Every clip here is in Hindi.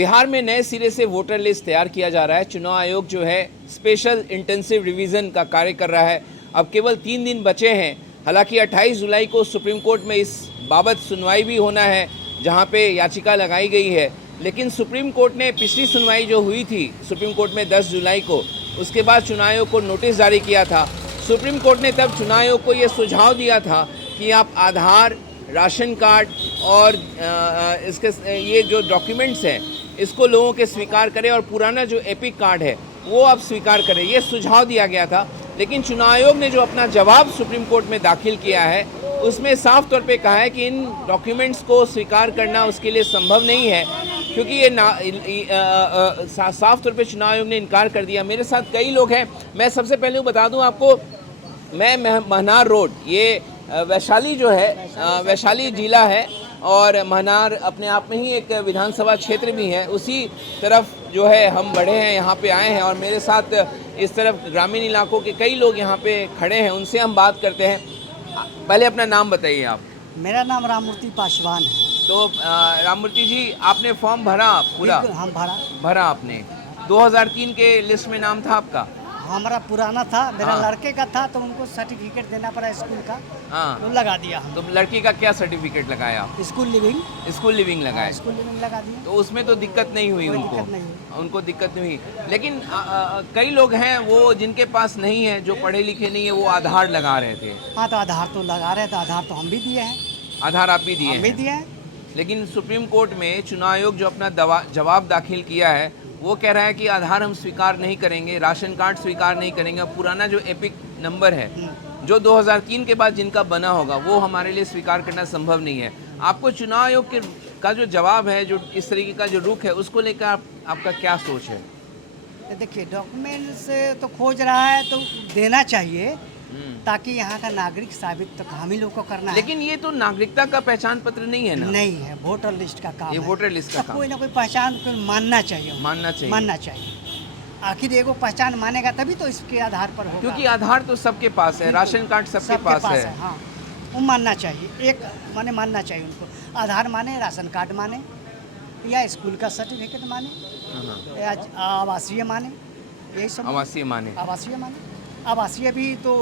बिहार में नए सिरे से वोटर लिस्ट तैयार किया जा रहा है। चुनाव आयोग जो है स्पेशल इंटेंसिव रिवीजन का कार्य कर रहा है। अब केवल 3 दिन बचे हैं। हालांकि 28 जुलाई को सुप्रीम कोर्ट में इस बाबत सुनवाई भी होना है, जहां पे याचिका लगाई गई है। लेकिन सुप्रीम कोर्ट ने पिछली सुनवाई जो हुई थी सुप्रीम कोर्ट में 10 जुलाई को, उसके बाद चुनाव आयोग को नोटिस जारी किया था। सुप्रीम कोर्ट ने तब चुनाव आयोग को ये सुझाव दिया था कि आप आधार, राशन कार्ड और इसके ये जो डॉक्यूमेंट्स हैं इसको लोगों के स्वीकार करें और पुराना जो एपिक कार्ड है वो आप स्वीकार करें, ये सुझाव दिया गया था। लेकिन चुनाव आयोग ने जो अपना जवाब सुप्रीम कोर्ट में दाखिल किया है उसमें साफ तौर पे कहा है कि इन डॉक्यूमेंट्स को स्वीकार करना उसके लिए संभव नहीं है, क्योंकि ये साफ तौर पे चुनाव आयोग ने इनकार कर दिया। मेरे साथ कई लोग हैं। मैं सबसे पहले बता दूं आपको, मैं महनार रोड, ये वैशाली जो है वैशाली जिला है और महनार अपने आप में ही एक विधानसभा क्षेत्र भी है। उसी तरफ जो है हम बढ़े हैं, यहाँ पे आए हैं और मेरे साथ इस तरफ ग्रामीण इलाकों के कई लोग यहाँ पे खड़े हैं, उनसे हम बात करते हैं। पहले अपना नाम बताइए आप। मेरा नाम राममूर्ति पासवान है। तो राममूर्ति जी, आपने फॉर्म भरा पूरा? हम भरा आपने। 2003 के लिस्ट में नाम था आपका? हमारा पुराना था, मेरा हाँ। लड़के का था, तो उनको सर्टिफिकेट देना पड़ा स्कूल का। हाँ, तो लगा दिया हम। तो लड़की का क्या सर्टिफिकेट लगाया? School living. स्कूल लिविंग लगाया। स्कूल लिविंग लगा दिया। तो उसमें तो दिक्कत नहीं हुई कोई उनको? दिक्कत नहीं हुई। उनको दिक्कत नहीं हुई। लेकिन कई लोग हैं वो जिनके पास नहीं है, जो पढ़े लिखे नहीं है, वो आधार लगा रहे थे। हाँ, तो आधार तो लगा रहे थे, आधार तो हम भी दिए हैं। आधार आप भी दिए हम भी हैं? दिए हैं। लेकिन सुप्रीम कोर्ट में चुनाव आयोग जो अपना जवाब दाखिल किया है वो कह रहा है कि आधार हम स्वीकार नहीं करेंगे, राशन कार्ड स्वीकार नहीं करेंगे, पुराना जो एपिक नंबर है जो 2003 के बाद जिनका बना होगा वो हमारे लिए स्वीकार करना संभव नहीं है। आपको चुनाव आयोग का जो जवाब है, जो इस तरीके का जो रुख है, उसको लेकर आपका क्या सोच है? देखिए, डॉक्यूमेंट्स तो खोज रहा है तो देना चाहिए, ताकि यहाँ का नागरिक साबित तो हम ही लोग को करना है। लेकिन ये तो नागरिकता का पहचान पत्र नहीं है ना? नहीं है, वोटर लिस्ट का काम ये है। वोटर लिस्ट का तो काम। कोई ना कोई पहचान तो मानना चाहिए। मानना चाहिए। आखिर एगो पहचान मानेगा तभी तो इसके आधार पर होगा। क्योंकि आधार तो सबके पास है, राशन कार्ड सबके पास है। हाँ, वो मानना चाहिए। एक मानना चाहिए उनको। आधार माने, राशन कार्ड माने, या स्कूल का सर्टिफिकेट माने, या आवासीय माने, यही सब। आवासीय माने। आवासीय भी तो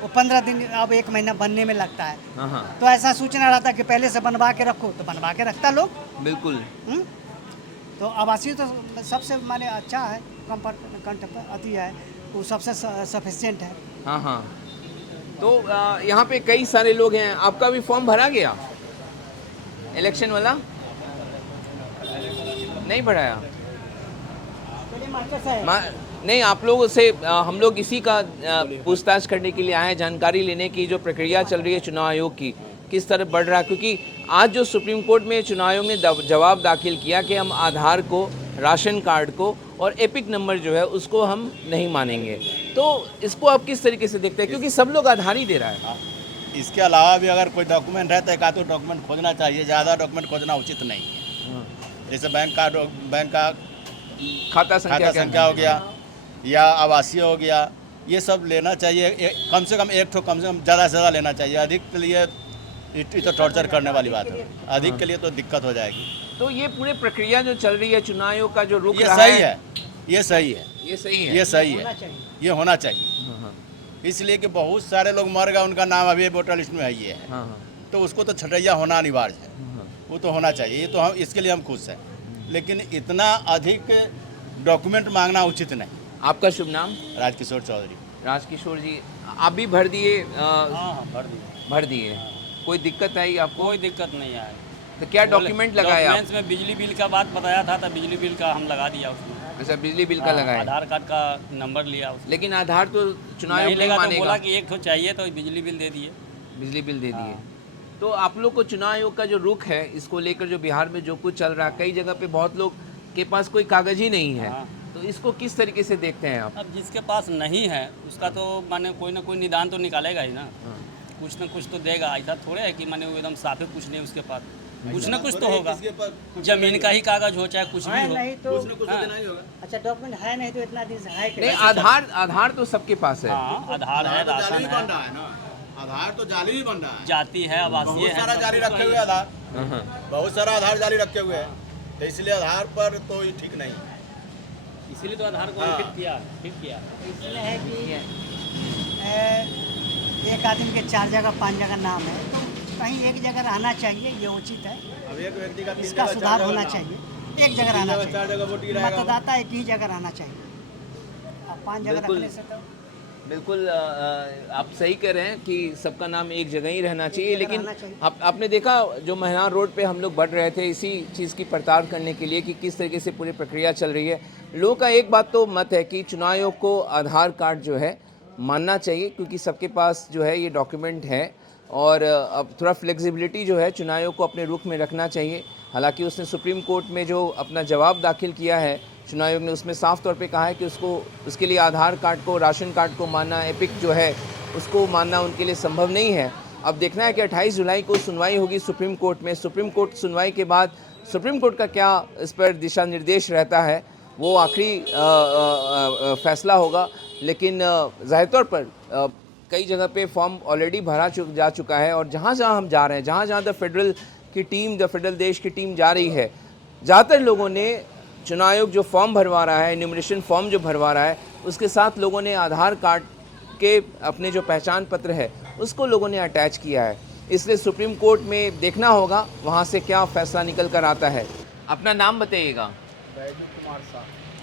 वो 15 दिन, अब 1 महीना बनने में लगता है। हाँ, तो ऐसा सूचना रहता कि पहले से बनवा के रखो, तो बनवा के रखता लोग। बिल्कुल। तो आवासीय तो सबसे माने अच्छा है, अति है, वो सबसे सफिशिएंट है। हाँ। तो यहाँ पे कई सारे लोग हैं। आपका भी फॉर्म भरा गया इलेक्शन वाला? नहीं भराया? नहीं, आप लोगों से हम लोग इसी का पूछताछ करने के लिए आए हैं, जानकारी लेने की जो प्रक्रिया चल रही है चुनाव आयोग की किस तरह बढ़ रहा है। क्योंकि आज जो सुप्रीम कोर्ट में चुनाव आयोग ने जवाब दाखिल किया कि हम आधार को, राशन कार्ड को और एपिक नंबर जो है उसको हम नहीं मानेंगे, तो इसको आप किस तरीके से देखते हैं? क्योंकि सब लोग आधार ही दे रहा है। इसके अलावा भी अगर कोई डॉक्यूमेंट है तो एक आध डॉक्यूमेंट खोजना चाहिए, ज़्यादा डॉक्यूमेंट खोजना उचित नहीं है। जैसे बैंक का खाता संख्या हो गया या आवासीय हो गया, ये सब लेना चाहिए। कम से कम ज़्यादा से ज़्यादा लेना चाहिए। अधिक के लिए ये तो टॉर्चर करने वाली बात है। अधिक के लिए तो दिक्कत हो जाएगी। तो ये पूरे प्रक्रिया जो चल रही है चुनाव आयोग का जो रुख ये रहा सही है, है, ये सही है, ये सही है, ये सही है, ये होना चाहिए। इसलिए कि बहुत सारे लोग मर गए, उनका नाम अभी वोटर लिस्ट में है, ये है, तो उसको तो छटैया होना अनिवार्य है। वो तो होना चाहिए। ये तो हम इसके लिए हम खुश हैं। लेकिन इतना अधिक डॉक्यूमेंट मांगना उचित नहीं। आपका शुभ नाम? राजकिशोर चौधरी। राजकिशोर जी, आप भी भर दिए? भर दिए। कोई दिक्कत आई आपको? कोई दिक्कत नहीं आया। तो क्या डॉक्यूमेंट लगाया? डॉक्यूमेंट्स में बिजली बिल का बात बताया था, तो बिजली बिल का हम लगा दिया उसमें। अच्छा, बिजली बिल का लगाया। आधार कार्ड का नंबर लिया उसमें। लेकिन आधार तो चुनाव आयोग नहीं तो मानेगा। बोला कि एक तो चाहिए, तो बिजली बिल दे दिए। बिजली बिल दे दिए। तो आप लोग को चुनाव आयोग का जो रुख है इसको लेकर, जो बिहार में जो कुछ चल रहा है, कई जगह पे बहुत लोग के पास कोई कागज ही नहीं है, तो इसको किस तरीके से देखते हैं आप? अब जिसके पास नहीं है उसका तो माने कोई ना कोई निदान तो निकालेगा ही ना। कुछ ना कुछ तो देगा। ऐसा थोड़े है कि माने वो एकदम साफे कुछ नहीं उसके पास, कुछ ना कुछ तो होगा। जमीन का ही कागज हो चाहे कुछ भी हो, नहीं तो कुछ न कुछ तो देना ही होगा। अच्छा, डॉक्यूमेंट है नहीं तो इतना दिन से है नहीं, आधार तो सबके पास है। हाँ, आधार है, राशन है, आधार तो जाली भी बन रहा है। जाति है, आवासीय बहुत सारा है। जारी रखे हुए आधार, बहुत सारा आधार जारी रखे हुए हैं। तो इसलिए आधार पर तो ये ठीक नहीं है। इसीलिए तो आधार को हाँ। फिट किया इसलिए है कि एक आदमी के 4 जगह 5 जगह नाम है, तो कहीं एक जगह रहना चाहिए, ये उचित है। अब एक व्यक्ति का 3 इसका जगह, 4 सुधार जगह होना नाम। चाहिए, एक जगह रहना 4 जगह वोट चाहिए। गिराएगा वो। मतदाता एक ही जगह रहना चाहिए। अब 5 जगह बिल्कुल। रखने से तो बिल्कुल आप सही कह रहे हैं कि सबका नाम एक जगह ही रहना चाहिए, जगह लेकिन रहना चाहिए। आपने देखा जो महनार रोड पे हम लोग बढ़ रहे थे इसी चीज़ की पड़ताल करने के लिए कि किस तरीके से पूरी प्रक्रिया चल रही है। लोगों का एक बात तो मत है कि चुनाव आयोग को आधार कार्ड जो है मानना चाहिए, क्योंकि सबके पास जो है ये डॉक्यूमेंट है, और अब थोड़ा फ्लेक्सिबिलिटी जो है चुनाव आयोग को अपने रुख में रखना चाहिए। हालांकि उसने सुप्रीम कोर्ट में जो अपना जवाब दाखिल किया है चुनाव आयोग ने, उसमें साफ तौर पे कहा है कि उसके लिए आधार कार्ड को, राशन कार्ड को मानना, एपिक जो है उसको मानना उनके लिए संभव नहीं है। अब देखना है कि 28 जुलाई को सुनवाई होगी सुप्रीम कोर्ट में। सुप्रीम कोर्ट सुनवाई के बाद सुप्रीम कोर्ट का क्या इस पर दिशा निर्देश रहता है वो आखिरी फैसला होगा। लेकिन ज़ाहिर तौर पर कई जगह पे फॉर्म ऑलरेडी भरा जा चुका है, और जहाँ जहाँ हम जा रहे हैं, जहाँ जहाँ द फेडरल देश की टीम जा रही है, ज़्यादातर लोगों ने चुनाव आयोग जो फॉर्म भरवा रहा है, एन्यूमरेशन फॉर्म जो भरवा रहा है, उसके साथ लोगों ने आधार कार्ड के अपने जो पहचान पत्र है उसको लोगों ने अटैच किया है। इसलिए सुप्रीम कोर्ट में देखना होगा वहाँ से क्या फैसला निकल कर आता है। अपना नाम बताइएगा।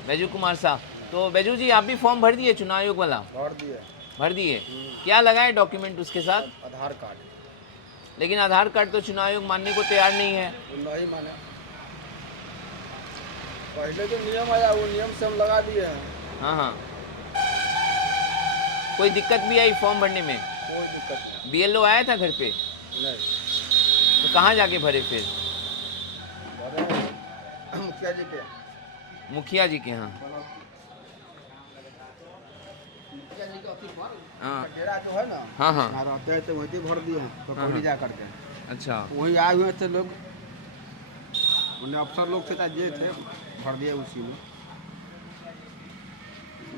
बैजू कुमार शाह। तो बैजू जी आप भी फॉर्म भर दिए चुनाव आयोग वाला? भर दिए। क्या लगा है डॉक्यूमेंट उसके साथ? आधार कार्ड। लेकिन आधार कार्ड तो चुनाव आयोग मानने को तैयार नहीं है। नहीं माने, पहले जो नियम आया वो नियम से हम लगा दिए हैं। हाँ हाँ। कोई दिक्कत भी आई फॉर्म भरने में? कोई दिक्कत नहीं। बीएलओ आया था घर पे? नहीं, तो कहाँ जाके भरे फिर? मुखिया जी के। मुखिया जी के यहाँ? हाँ डेरा जो है ना, हाँ हाँ। यहाँ रहते हैं तो वहीं भर दिए हैं ककौड़ी जा करके। अच्छा। वही आए हुए थे लोग, उन्हें अफसर लोग थे ये थे, भर दिए उसी में।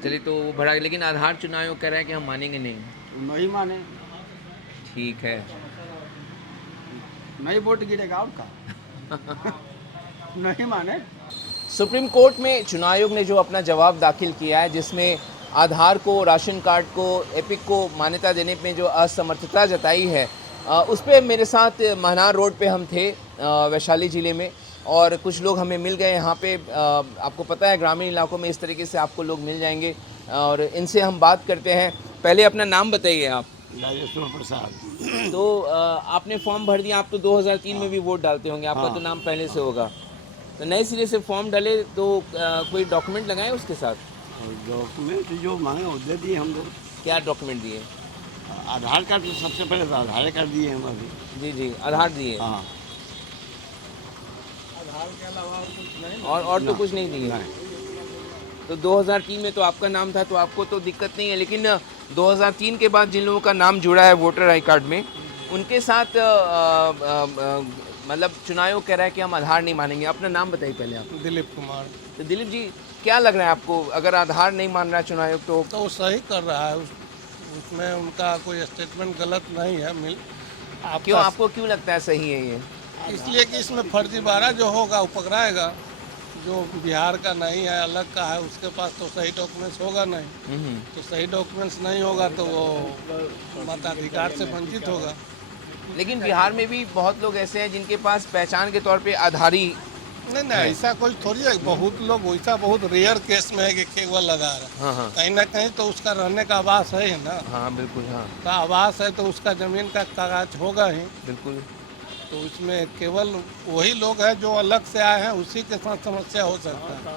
चलिए तो वो भरा, लेकिन आधार चुनाव आयोग कह रहा है कि हम मानेंगे नहीं। वो नहीं माने, ठीक है। नहीं वोट गिरेगा और का। नहीं माने। सुप्रीम कोर्ट में चुनाव आयोग ने जो अपना जवाब दाखिल किया है, जिसमें आधार को, राशन कार्ड को, एपिक को मान्यता देने में जो असमर्थता जताई है, उस पर मेरे साथ महनार रोड पे हम थे वैशाली ज़िले में, और कुछ लोग हमें मिल गए यहाँ पे। आपको पता है ग्रामीण इलाकों में इस तरीके से आपको लोग मिल जाएंगे, और इनसे हम बात करते हैं। पहले अपना नाम बताइए आप। राजेश्वर प्रसाद। तो आपने फॉर्म भर दिया, आप तो 2003 में भी वोट डालते होंगे, आपका तो नाम पहले से होगा। तो नए सिरे से फॉर्म डाले तो कोई डॉक्यूमेंट लगाए उसके साथ? डॉक्यूमेंट जो मांगे वो दे दिए हम लोग। क्या डॉक्यूमेंट दिए? आधार कार्ड तो सबसे पहले तो आधार कार्ड दिए हम अभी। जी जी, आधार दिए। हाँ। और तो कुछ नहीं दिए। तो 2003 में तो आपका नाम था, तो आपको तो दिक्कत नहीं है, लेकिन 2003 के बाद जिन लोगों का नाम जुड़ा है वोटर आई कार्ड में, उनके साथ मतलब चुनाव आयोग कह रहा है कि हम आधार नहीं मानेंगे। अपना नाम बताइए पहले आप। दिलीप कुमार। तो दिलीप जी, क्या लग रहा है आपको, अगर आधार नहीं मान रहा है चुनाव आयोग तो? तो वो सही कर रहा है, उसमें उनका कोई स्टेटमेंट गलत नहीं है। क्यों, आपको क्यों लगता है सही है ये? इसलिए कि इसमें फर्जीवाड़ा जो होगा वो पकड़ाएगा। जो बिहार का नहीं है, अलग का है, उसके पास तो सही डॉक्यूमेंट्स होगा नहीं। तो सही डॉक्यूमेंट्स नहीं होगा तो वो मताधिकार से वंचित होगा। लेकिन बिहार में भी बहुत लोग ऐसे हैं जिनके पास पहचान के तौर पे आधारी। नहीं ऐसा कोई थोड़ी है। बहुत लोग वैसा बहुत रेयर केस में है कि केवल लगा रहा है। हाँ हाँ कहीं ना कहीं तो उसका रहने का आवास है ना। हाँ बिल्कुल। हाँ का आवास है तो उसका जमीन का कागज होगा ही। बिल्कुल। तो इसमें केवल वही लोग हैं जो अलग से आए हैं, उसी के साथ समस्या हो सकता है।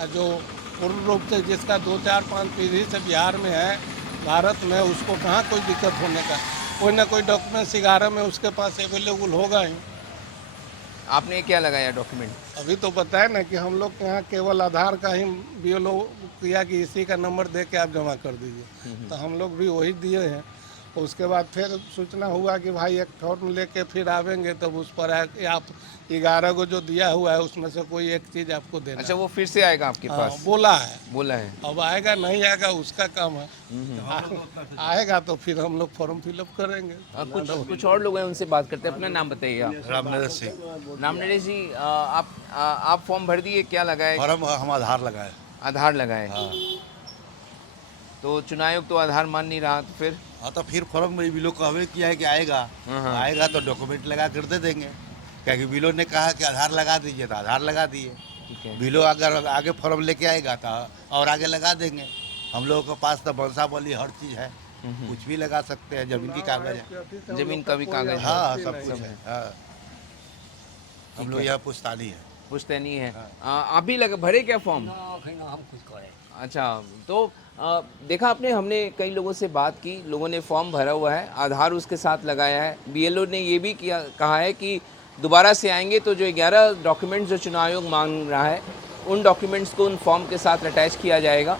और जो पूर्ण रूप से जिसका 2, 4, 5 पीढ़ी से बिहार में है, भारत में, उसको कहाँ कोई दिक्कत होने का। कोई ना कोई डॉक्यूमेंट 11 में उसके पास अवेलेबल होगा ही। आपने क्या लगाया डॉक्यूमेंट? अभी तो बताया ना कि हम लोग के यहाँ केवल आधार का ही बीएलओ किया कि इसी का नंबर दे के आप जमा कर दीजिए। तो हम लोग भी वही दिए हैं। उसके बाद फिर सूचना हुआ कि भाई एक फॉर्म लेके फिर आवेंगे, तब उस पर है कि आप 11 को जो दिया हुआ है उसमें से कोई एक चीज़ आपको देना अच्छा, वो फिर से आएगा आपके है। पास? बोला है, बोला है। अब आएगा नहीं आएगा उसका काम है। आएगा तो फिर हम लोग फॉर्म फिलअप करेंगे। कुछ और लोग हैं, उनसे बात करते हैं। अपना नाम बताइए आप। रामनरेश सिंह। रामनरेश जी, आप फॉर्म भर दिए, क्या लगाए? फॉर्म हम आधार लगाए। आधार लगाए। हाँ तो चुनाव आयोग तो आधार मान नहीं रहा, तो फिर? हाँ, तो फिर फॉर्म में भी लोग कहवे किया है कि आएगा, आएगा तो डॉक्यूमेंट लगा कर दे देंगे, क्योंकि बिलो ने कहा कि आधार लगा दीजिए तो आधार लगा दिए। ठीक है। बिलो अगर आगे फॉर्म लेके आएगा तो और आगे लगा देंगे। हम लोगों के पास तो वंशावली हर चीज़ है, कुछ भी लगा सकते हैं, जमीन की कागज है, जमीन का भी कागज है। हाँ सब कुछ है। हाँ हम लोग यहाँ पुश्तैनी है। पुश्तैनी है। आप भी भरे क्या फॉर्म? अच्छा, तो देखा आपने, हमने कई लोगों से बात की, लोगों ने फॉर्म भरा हुआ है, आधार उसके साथ लगाया है। बीएलओ ने ये भी कहा है कि दोबारा से आएंगे तो जो 11 डॉक्यूमेंट्स जो चुनाव आयोग मांग रहा है उन डॉक्यूमेंट्स को उन फॉर्म के साथ अटैच किया जाएगा।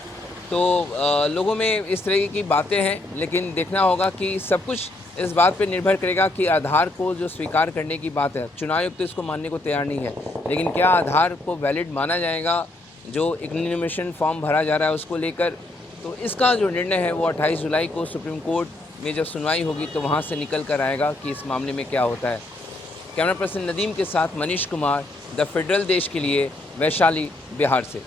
तो लोगों में इस तरह की बातें हैं, लेकिन देखना होगा कि सब कुछ इस बात पे निर्भर करेगा कि आधार को जो स्वीकार करने की बात है, चुनाव आयोग तो इसको मानने को तैयार नहीं है, लेकिन क्या आधार को वैलिड माना जाएगा जो इग्निमेशन फॉर्म भरा जा रहा है उसको लेकर। तो इसका जो निर्णय है वो 28 जुलाई को सुप्रीम कोर्ट में जब सुनवाई होगी तो वहाँ से निकल कर आएगा कि इस मामले में क्या होता है। कैमरा पर्सन नदीम के साथ मनीष कुमार, द फेडरल देश के लिए, वैशाली, बिहार से।